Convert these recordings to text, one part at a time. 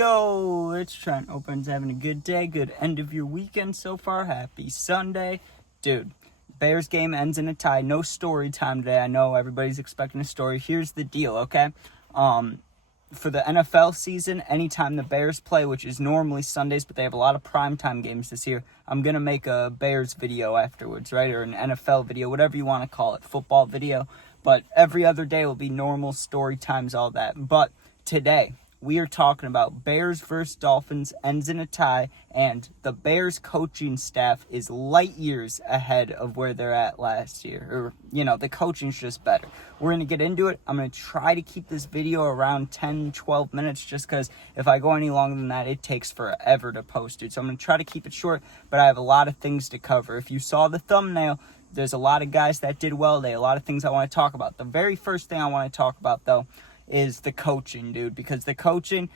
Yo, it's Trent. Hope having a good day, good end of your weekend so far. Happy Sunday. Dude, Bears game ends in a tie. No story time today. I know everybody's expecting a story. Here's the deal, okay? For the NFL season, anytime the Bears play, which is normally Sundays, but they have a lot of primetime games this year, I'm going to make a Bears video afterwards, right? Or an NFL video, whatever you want to call it, football video. But every other day will be normal story times, all that. But today, we are talking about Bears versus Dolphins, ends in a tie, and the Bears coaching staff is light years ahead of where they're at last year. Or, the coaching's just better. We're going to get into it. I'm going to try to keep this video around 10, 12 minutes just because if I go any longer than that, it takes forever to post it. So I'm going to try to keep it short, but I have a lot of things to cover. If you saw the thumbnail, there's a lot of guys that did well today, a lot of things I want to talk about. The very first thing I want to talk about, though, is the coaching, dude, because the coaching,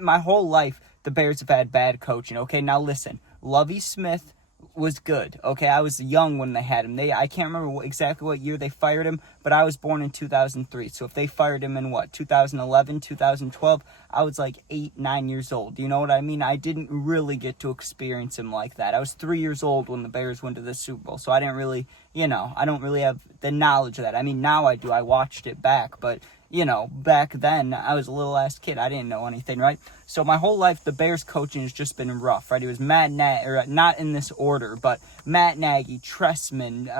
my whole life, the Bears have had bad coaching, okay? Now listen, Lovie Smith was good, okay? I was young when they had him. I can't remember exactly what year they fired him, but I was born in 2003, so if they fired him in, 2011, 2012, I was like 8, 9 years old, you know what I mean? I didn't really get to experience him like that. I was 3 years old when the Bears went to the Super Bowl, so I didn't really, I don't really have the knowledge of that. I mean, now I do. I watched it back, but back then, I was a little-ass kid. I didn't know anything, right? So my whole life, the Bears coaching has just been rough, right? It was not in this order, but Matt Nagy, Tressman,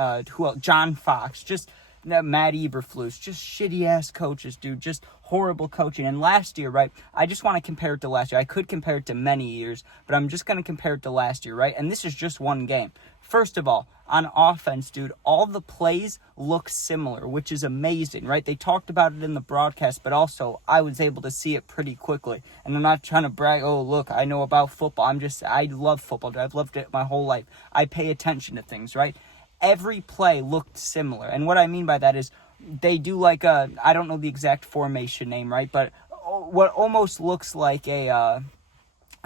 John Fox, just Matt Eberflus, just shitty-ass coaches, dude, just horrible coaching. And last year, right, I just want to compare it to last year. I could compare it to many years, but I'm just going to compare it to last year, right? And this is just one game. First of all, on offense, dude, all the plays look similar, which is amazing, right? They talked about it in the broadcast, but also I was able to see it pretty quickly. And I'm not trying to brag, oh, look, I know about football. I love football. I've loved it my whole life. I pay attention to things, right? Every play looked similar. And what I mean by that is they do I don't know the exact formation name, right? But what almost looks like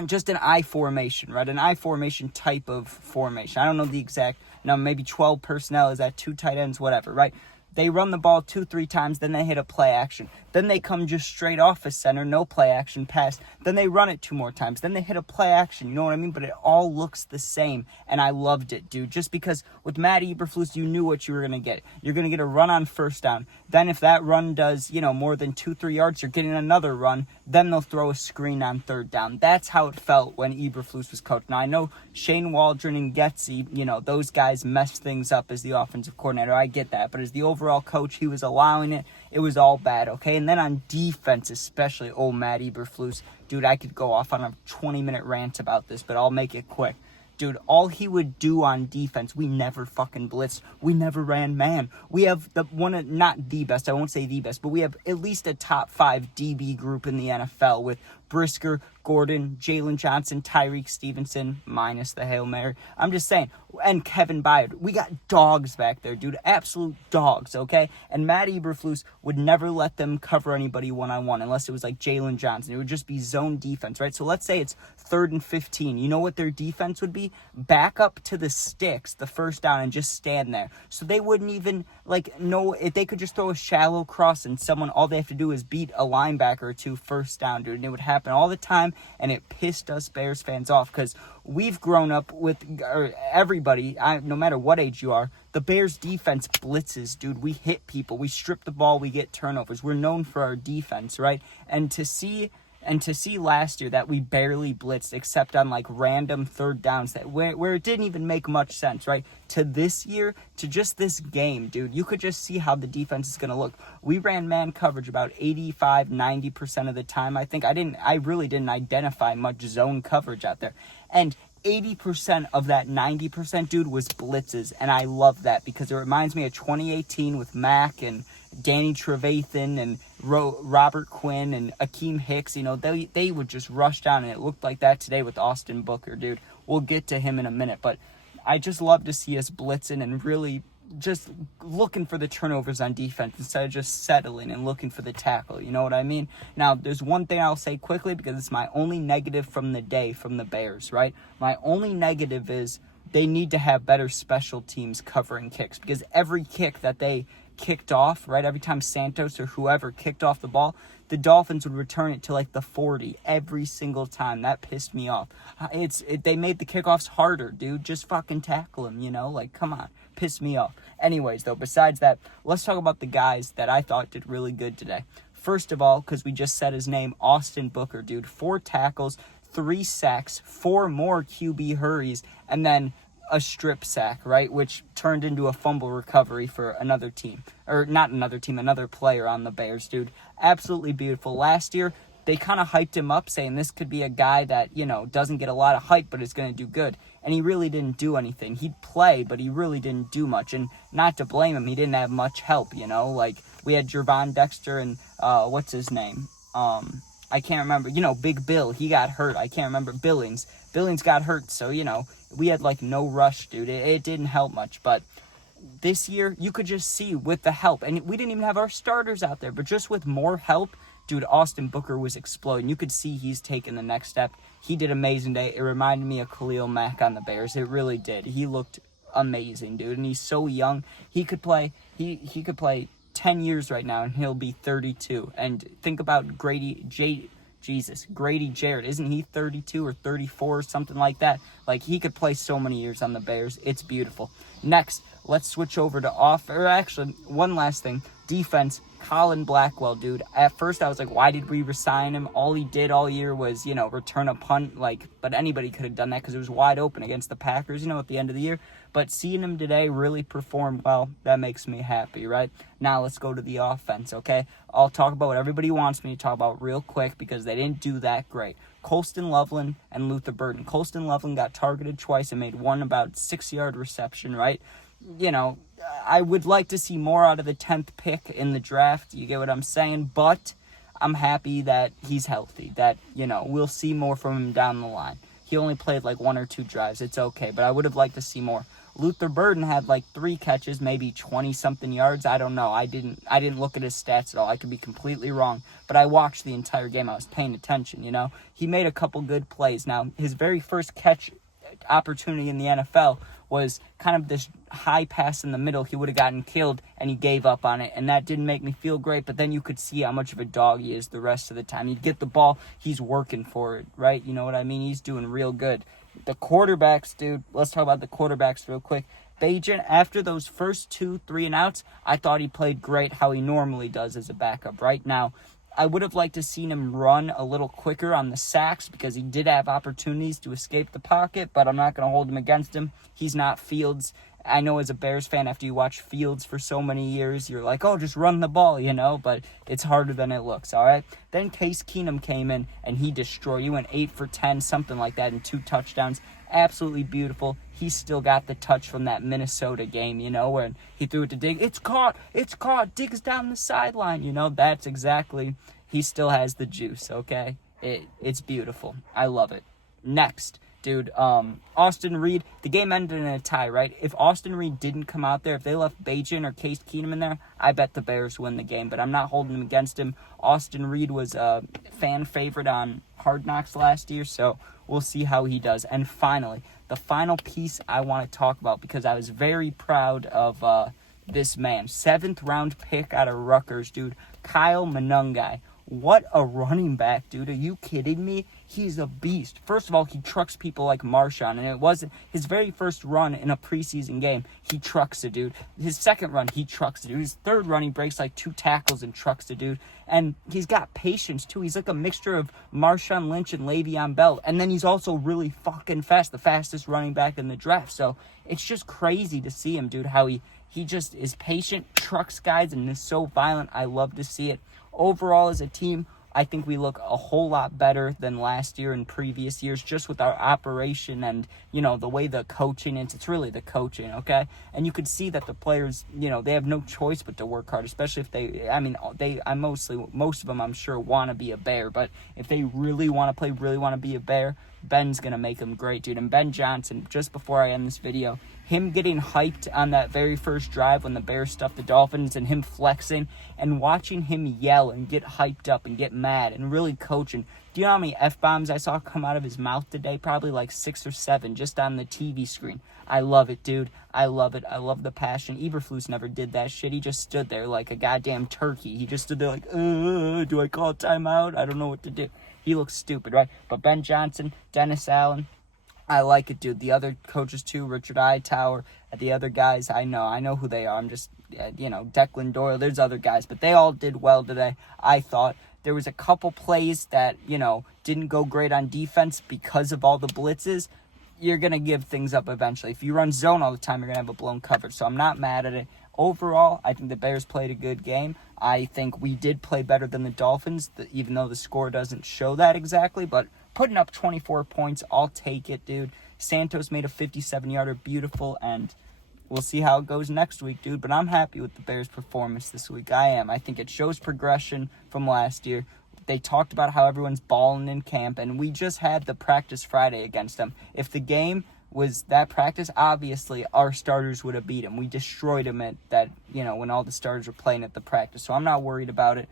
just an I formation, right? An I formation type of formation. I don't know the exact, maybe 12 personnel. Is that 2 tight ends? Whatever, right? They run the ball 2-3 times, then they hit a play action. Then they come just straight off a center, no play action pass. Then they run it 2 more times. Then they hit a play action, you know what I mean? But it all looks the same, and I loved it, dude. Just because with Matt Eberflus, you knew what you were going to get. You're going to get a run on first down. Then if that run does, more than 2-3 yards, you're getting another run. Then they'll throw a screen on third down. That's how it felt when Eberflus was coaching. Now, I know Shane Waldron and Getsy, those guys messed things up as the offensive coordinator. I get that. But as the overall coach, he was allowing it. It was all bad, okay? And then on defense, especially, Matt Eberflus, dude, I could go off on a 20-minute rant about this, but I'll make it quick. Dude, all he would do on defense, we never fucking blitzed. We never ran man. We have not the best, I won't say the best, but we have at least a top 5 DB group in the NFL with Brisker, Gordon, Jalen Johnson, Tyreek Stevenson, minus the Hail Mary. I'm just saying, and Kevin Byard. We got dogs back there, dude. Absolute dogs, okay? And Matt Eberflus would never let them cover anybody one-on-one unless it was like Jalen Johnson. It would just be zone defense, right? So let's say it's 3rd and 15. You know what their defense would be? Back up to the sticks, the first down, and just stand there. So they wouldn't even, know if they could just throw a shallow cross and all they have to do is beat a linebacker or 2 first down, dude. And it would happen all the time, and it pissed us Bears fans off because we've grown up with everybody, no matter what age you are, the Bears defense blitzes, dude. We hit people, we strip the ball, we get turnovers. We're known for our defense, right? And to see last year that we barely blitzed except on random third downs where it didn't even make much sense, right? To this year, to just this game, dude, you could just see how the defense is going to look. We ran man coverage about 85, 90% of the time. I really didn't identify much zone coverage out there. And 80% of that 90%, dude, was blitzes. And I love that because it reminds me of 2018 with Mac and Danny Trevathan and Robert Quinn and Akeem Hicks. They would just rush down, and it looked like that today with Austin Booker, dude. We'll get to him in a minute, but I just love to see us blitzing and really just looking for the turnovers on defense instead of just settling and looking for the tackle. You know what I mean? Now, there's one thing I'll say quickly because it's my only negative from the day from the Bears, right? My only negative is they need to have better special teams covering kicks because every kick that they kicked off, right, every time Santos or whoever kicked off the ball, the Dolphins would return it to like the 40 every single time. That pissed me off. They made the kickoffs harder, dude. Just fucking tackle him, like, come on. Pissed me off. Anyways, though, besides that, let's talk about the guys that I thought did really good today. First of all, because we just said his name, Austin Booker, dude. 4 tackles, 3 sacks, 4 more QB hurries, and then a strip sack, right, which turned into a fumble recovery for another team. Or not another team, another player on the Bears, dude. Absolutely beautiful. Last year, they kind of hyped him up, saying this could be a guy that, doesn't get a lot of hype, but is going to do good. And he really didn't do anything. He'd play, but he really didn't do much. And not to blame him, he didn't have much help, Like, we had Jervon Dexter and, what's his name? I can't remember. Big Bill, he got hurt. I can't remember. Billings got hurt, so, we had, no rush, dude. It didn't help much, but this year, you could just see with the help, and we didn't even have our starters out there, but just with more help, dude, Austin Booker was exploding. You could see he's taking the next step. He did amazing day. It reminded me of Khalil Mack on the Bears. It really did. He looked amazing, dude, and he's so young. He could play, he could play 10 years right now, and he'll be 32. And think about Grady Jarrett. Isn't he 32 or 34 or something like that? Like, he could play so many years on the Bears. It's beautiful. Next, let's switch over to one last thing. Defense, Colin Blackwell, dude. At first, I was like, why did we resign him? All he did all year was, return a punt. But anybody could have done that because it was wide open against the Packers, at the end of the year. But seeing him today really perform well, that makes me happy, right? Now, let's go to the offense, okay? I'll talk about what everybody wants me to talk about real quick because they didn't do that great. Colston Loveland and Luther Burden. Colston Loveland got targeted twice and made one about 6-yard reception, right? I would like to see more out of the 10th pick in the draft. You get what I'm saying? But I'm happy that he's healthy, that, we'll see more from him down the line. He only played 1 or 2 drives. It's okay, but I would have liked to see more. Luther Burden had 3 catches, maybe 20-something yards. I don't know. I didn't look at his stats at all. I could be completely wrong, but I watched the entire game. I was paying attention, He made a couple good plays. Now, his very first catch opportunity in the NFL was kind of this high pass in the middle. He would have gotten killed, and he gave up on it, and that didn't make me feel great, but then you could see how much of a dog he is the rest of the time. He'd get the ball, he's working for it, right? You know what I mean? He's doing real good. The quarterbacks, dude, let's talk about the quarterbacks real quick. Bajan, after those first 2 3-and-outs, I thought he played great how he normally does as a backup. Right now, I would have liked to seen him run a little quicker on the sacks because he did have opportunities to escape the pocket, but I'm not going to hold him against him. He's not Fields. I know as a Bears fan, after you watch Fields for so many years, you're like, oh, just run the ball, but it's harder than it looks, all right? Then Case Keenum came in, and he destroyed. He went 8 for 10, something like that, and 2 touchdowns. Absolutely beautiful. He still got the touch from that Minnesota game, where he threw it to Diggs. It's caught. Diggs down the sideline, That's exactly, he still has the juice, okay? It's beautiful. I love it. Next. Dude, Austin Reed, the game ended in a tie, right? If Austin Reed didn't come out there, if they left Bajan or Case Keenum in there, I bet the Bears win the game, but I'm not holding him against him. Austin Reed was a fan favorite on Hard Knocks last year, so we'll see how he does. And finally, the final piece I want to talk about because I was very proud of this man. 7th round pick out of Rutgers, dude. Kyle Monangai. What a running back, dude. Are you kidding me? He's a beast. First of all, he trucks people like Marshawn, and it wasn't his very first run in a preseason game. He trucks a dude. His second run, he trucks a dude. His third run, he breaks 2 tackles and trucks a dude. And he's got patience, too. He's like a mixture of Marshawn Lynch and Le'Veon Bell. And then he's also really fucking fast, the fastest running back in the draft. So it's just crazy to see him, dude, how he just is patient, trucks guys, and is so violent. I love to see it. Overall, as a team, I think we look a whole lot better than last year and previous years just with our operation and, the way the coaching is. It's really the coaching, okay? And you could see that the players, they have no choice but to work hard, especially if most of them, I'm sure, want to be a Bear. But if they really want to play, really want to be a Bear, Ben's going to make him great, dude. And Ben Johnson, just before I end this video, him getting hyped on that very first drive when the Bears stuffed the Dolphins and him flexing and watching him yell and get hyped up and get mad and really coaching. Do you know how many F-bombs I saw come out of his mouth today? Probably like 6 or 7 just on the TV screen. I love it, dude. I love it. I love the passion. Eberflus never did that shit. He just stood there like a goddamn turkey. He just stood there like, do I call timeout? I don't know what to do. He looks stupid, right? But Ben Johnson, Dennis Allen, I like it, dude. The other coaches, too, Richard Hightower, the other guys, I know who they are. I'm just, Declan Doyle, there's other guys. But they all did well today, I thought. There was a couple plays that, didn't go great on defense because of all the blitzes. You're going to give things up eventually. If you run zone all the time, you're going to have a blown coverage. So I'm not mad at it. Overall, I think the Bears played a good game. I think we did play better than the Dolphins, even though the score doesn't show that exactly. But putting up 24 points, I'll take it, dude. Santos made a 57-yarder beautiful, and we'll see how it goes next week, dude. But I'm happy with the Bears' performance this week. I am. I think it shows progression from last year. They talked about how everyone's balling in camp, and we just had the practice Friday against them. If the game was that practice, obviously our starters would have beat them. We destroyed them at that, when all the starters were playing at the practice. So I'm not worried about it.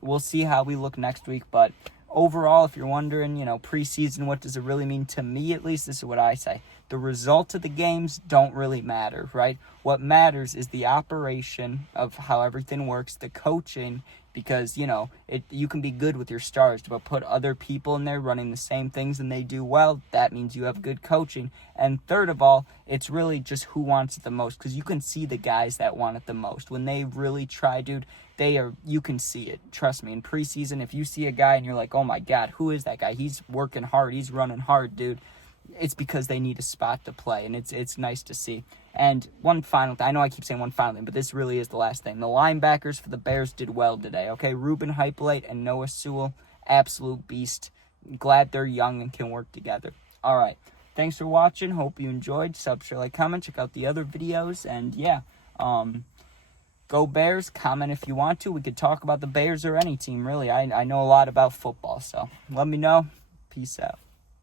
We'll see how we look next week. But overall, if you're wondering, preseason, what does it really mean to me, at least, this is what I say. The result of the games don't really matter, right? What matters is the operation of how everything works, the coaching, because, you can be good with your stars, but put other people in there running the same things and they do well, that means you have good coaching. And third of all, it's really just who wants it the most, because you can see the guys that want it the most. When they really try, dude, you can see it. Trust me, in preseason, if you see a guy and you're like, oh my God, who is that guy? He's working hard, he's running hard, dude. It's because they need a spot to play, and it's nice to see. And one final thing, I know I keep saying one final thing, but this really is the last thing. The linebackers for the Bears did well today, okay? Ruben Hypolite and Noah Sewell, absolute beast. Glad they're young and can work together. All right, thanks for watching. Hope you enjoyed. Sub, share, like, comment. Check out the other videos, and yeah, go Bears. Comment if you want to. We could talk about the Bears or any team, really. I know a lot about football, so let me know. Peace out.